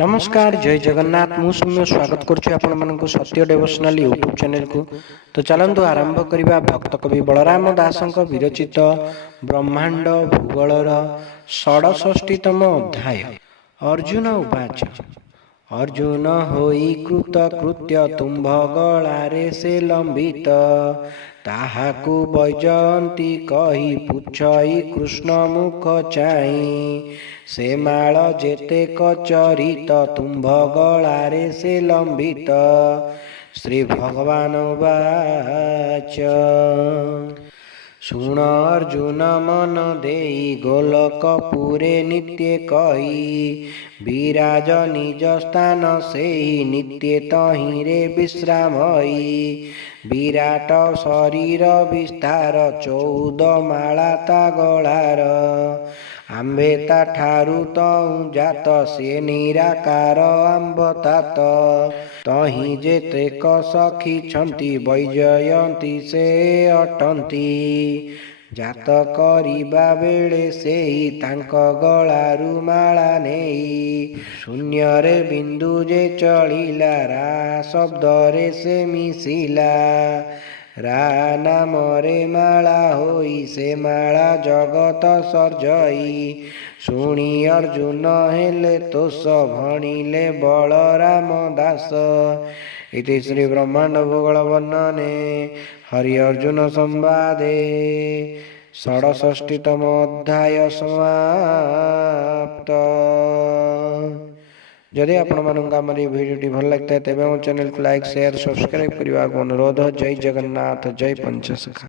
नमस्कार जय जगन्नाथ मुझे स्वागत करुच्ची आपण सत्य डेवोशनल यूट्यूब चैनल को। तो चलतु आरंभ करवा भक्त कवि बलराम दास विरचित ब्रह्मांड भूगोलर 67तम अध्याय। अर्जुन उवाच अर्जुन होई कृत कृत्य तुम्भ गलारे से लंबित ताहाकु वैजयंती कही पुछई कृष्ण मुख चाई से माल जेते कचरित तुम्भ गलारे से लंबित श्री भगवान वाच शुण अर्जुन मन देई गोलकपुरे नित्य कही विराज निज स्थान से नित्य तहिरे विश्रामयी विराट शरीर विस्तार 14 माला ता गलार आंबे ता ठारू तऊ जात से निराकार आंब तात तही जेतेक सखी छंती वैजयंती से अटंती जात करिबा बेले सेई तांक गलारू माला नेई शून्य रे बिंदु जे चलिला रा शब्द रे से मिसिला रा नाम रे माला होई से माला जगत सर्जई शुणी अर्जुन हेले तोष भणिले बलराम दास। इति श्री ब्रह्मांड भूगोल वर्णने हरि अर्जुन संवादे 67तम अध्याय समाप्त। जदि आपण मानक आम भिडियोटी भल लगता है तेज चैनल को लाइक शेयर सब्सक्राइब करने को अनुरोध। जय जगन्नाथ जय पंचसखा।